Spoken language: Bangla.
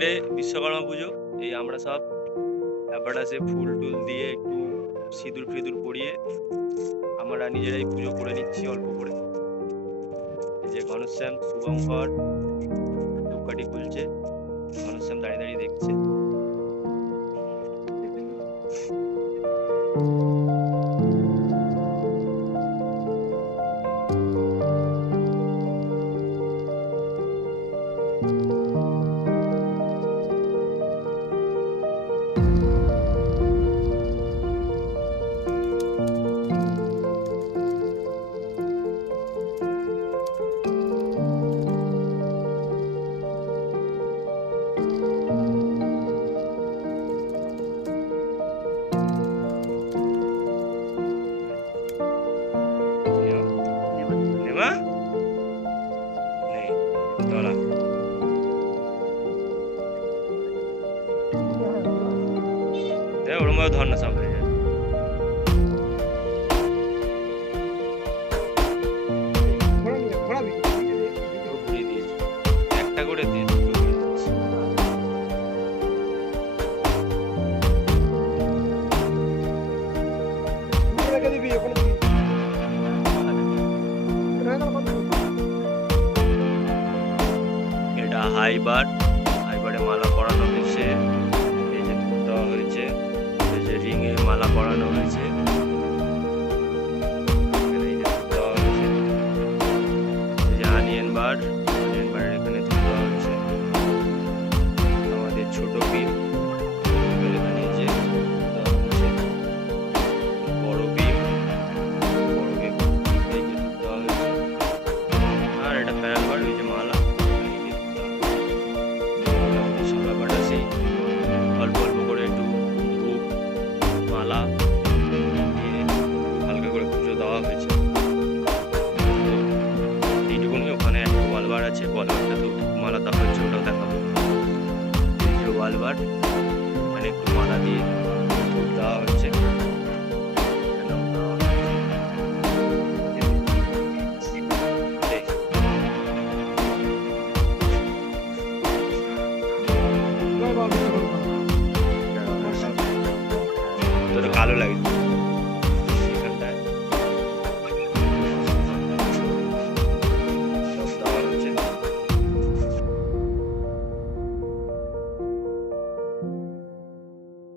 আজকের বিশ্বকর্মা পুজো। এই আমরা সব অ্যাপাটাসে ফুল টুল দিয়ে একটু সিঁদুর ফিঁদুর পরিয়ে আমরা নিজেরাই পুজো করে নিচ্ছি অল্প করে। এই যে ঘনশ্যাম, শুভঙ্কর ধূপকাঠি খুলছে, ঘনশ্যাম দাঁড়িয়ে দাঁড়িয়ে দেখছে। নেমা নেই তোলা ওরম ভাবে ধর না, সব হয়ে যায়। ঘুরিয়ে দিয়েছি, একটা করে দিয়ে দুটো করে দিচ্ছি। এটা হাইবার, হাইবারে মালা পরানো হয়েছে। এই যে ধূপ দেওয়া হয়েছে, এই যে রিং এ মালা পরানো হয়েছে, এই যে ধূপ দেওয়া হয়েছে। এই যে অনিয়ন বার, অনিয়ন বারের এখানে ধূপ দেওয়া হয়েছে। আমাদের ছোট বিম এখানে এই যে দেওয়া হয়েছে। বড় বিম, বড় বিম এই যে ধূপ দেওয়া হয়েছে। আর এটা প্যারাল বার, এই যে মালা ব্যাপারটা সেই অল্প অল্প করে একটু ধূপ মালা দিয়ে হালকা করে পুজো দেওয়া হয়েছে। তো এইটুকুনি। ওখানে একটা ওয়ালবার আছে, ওয়ালবারটাতেও ধূপ মালা দেওয়া হচ্ছে, ওটাও দেখাবো। এই যে ওয়ালবার, মানে একটু মালা দিয়ে ধূপ দেওয়া হচ্ছে। তোর কালো লাগে।